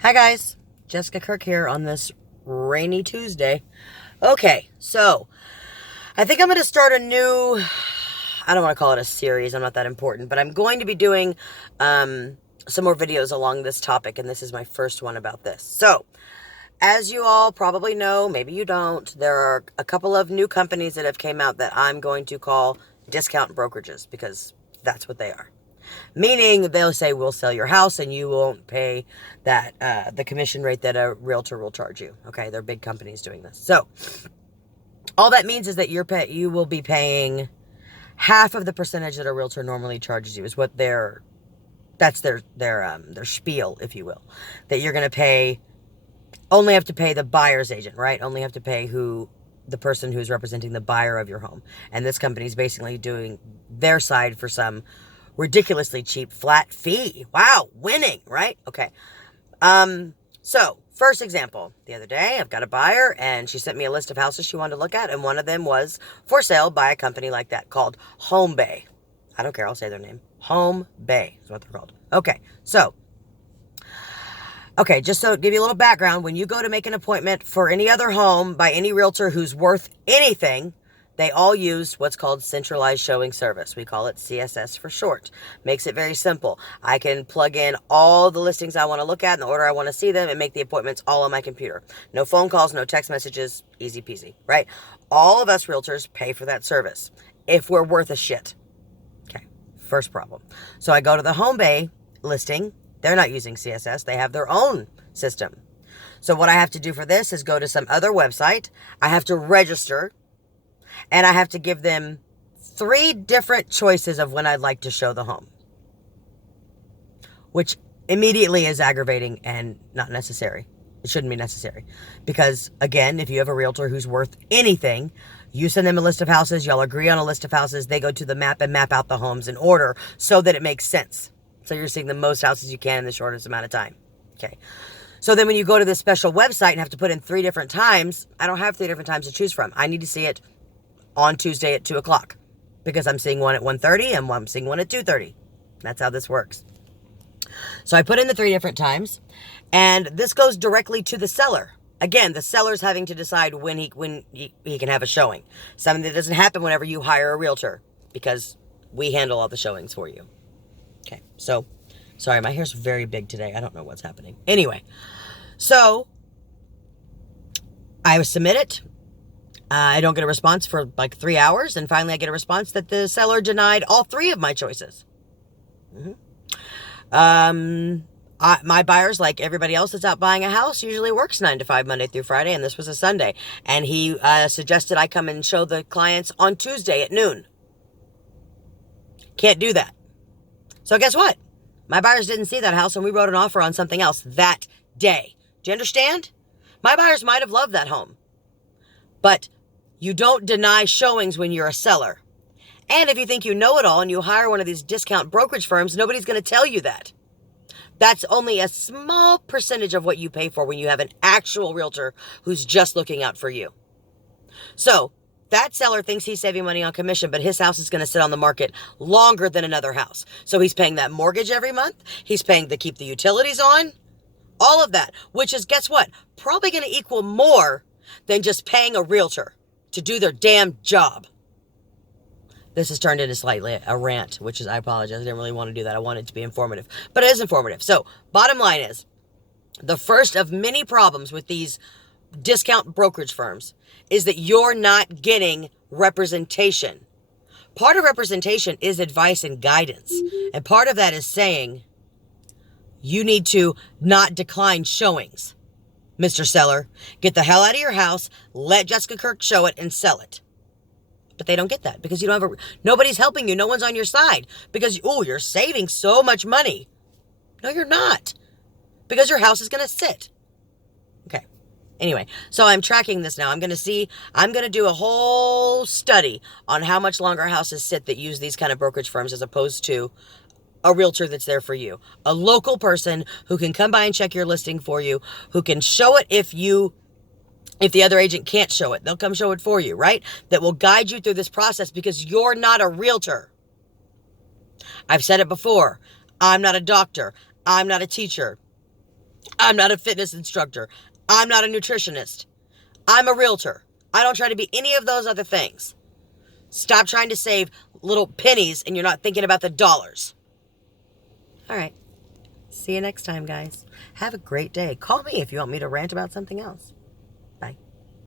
Hi guys, Jessica Kirk here on this rainy Tuesday. Okay, so I think I'm going to start a new, I don't want to call it a series, I'm not that important, but I'm going to be doing some more videos along this topic, and this is my first one about this. So, as you all probably know, maybe you don't, there are a couple of new companies that have came out that I'm going to call discount brokerages because that's what they are. Meaning they'll say, we'll sell your house and you won't pay the commission rate that a realtor will charge you. Okay, they're big companies doing this. So all that means is that you will be paying half of the percentage that a realtor normally charges you is what that's their spiel, if you will. That you're going to only have to pay the buyer's agent, right? Only have to pay the person who's representing the buyer of your home. And this company is basically doing their side for some ridiculously cheap flat fee. Wow, winning, right? Okay. So first example, the other day I've got a buyer and she sent me a list of houses she wanted to look at, and one of them was for sale by a company like that called Home Bay. I don't care, I'll say their name. Home Bay is what they're called. Okay, just so give you a little background, when you go to make an appointment for any other home by any realtor who's worth anything, they all use what's called centralized showing service. We call it CSS for short. Makes it very simple. I can plug in all the listings I want to look at in the order I want to see them and make the appointments all on my computer. No phone calls, no text messages, easy peasy, right? All of us realtors pay for that service if we're worth a shit. Okay, first problem. So I go to the Home Bay listing. They're not using CSS. They have their own system. So what I have to do for this is go to some other website. I have to register. And I have to give them 3 different choices of when I'd like to show the home. Which immediately is aggravating and not necessary. It shouldn't be necessary. Because, again, if you have a realtor who's worth anything, you send them a list of houses, y'all agree on a list of houses, they go to the map and map out the homes in order so that it makes sense. So you're seeing the most houses you can in the shortest amount of time. Okay. So then when you go to this special website and have to put in 3 different times, I don't have 3 different times to choose from. I need to see it on Tuesday at 2 o'clock because I'm seeing one at 1:30 and I'm seeing one at 2:30. That's how this works. So I put in the 3 different times, and this goes directly to the seller. Again, the seller's having to decide when he can have a showing. Something that doesn't happen whenever you hire a realtor because we handle all the showings for you. Okay, so sorry, my hair's very big today. I don't know what's happening. Anyway, so I submit it. I don't get a response for like 3 hours, and finally I get a response that the seller denied all 3 of my choices. My buyers, like everybody else that's out buying a house, usually works 9 to 5 Monday through Friday, and this was a Sunday. And he suggested I come and show the clients on Tuesday at noon. Can't do that. So guess what? My buyers didn't see that house, and we wrote an offer on something else that day. Do you understand? My buyers might have loved that home, but you don't deny showings when you're a seller. And if you think you know it all and you hire one of these discount brokerage firms, nobody's going to tell you that. That's only a small percentage of what you pay for when you have an actual realtor who's just looking out for you. So that seller thinks he's saving money on commission, but his house is going to sit on the market longer than another house. So he's paying that mortgage every month. He's paying to keep the utilities on. All of that, which is, guess what? Probably going to equal more than just paying a realtor to do their damn job. This has turned into slightly a rant, which is, I apologize. I didn't really want to do that. I wanted it to be informative, but it is informative. So bottom line is, the first of many problems with these discount brokerage firms is that you're not getting representation. Part of representation is advice and guidance. And part of that is saying, you need to not decline showings. Mr. Seller, get the hell out of your house, let Jessica Kirk show it and sell it. But they don't get that because you don't have nobody's helping you. No one's on your side because, you're saving so much money. No, you're not, because your house is going to sit. Okay. Anyway, so I'm tracking this now. I'm going to do a whole study on how much longer houses sit that use these kind of brokerage firms as opposed to a realtor that's there for you. A local person who can come by and check your listing for you, who can show it if the other agent can't show it. They'll come show it for you, right? That will guide you through this process because you're not a realtor. I've said it before. I'm not a doctor. I'm not a teacher. I'm not a fitness instructor. I'm not a nutritionist. I'm a realtor. I don't try to be any of those other things. Stop trying to save little pennies and you're not thinking about the dollars. All right. See you next time, guys. Have a great day. Call me if you want me to rant about something else.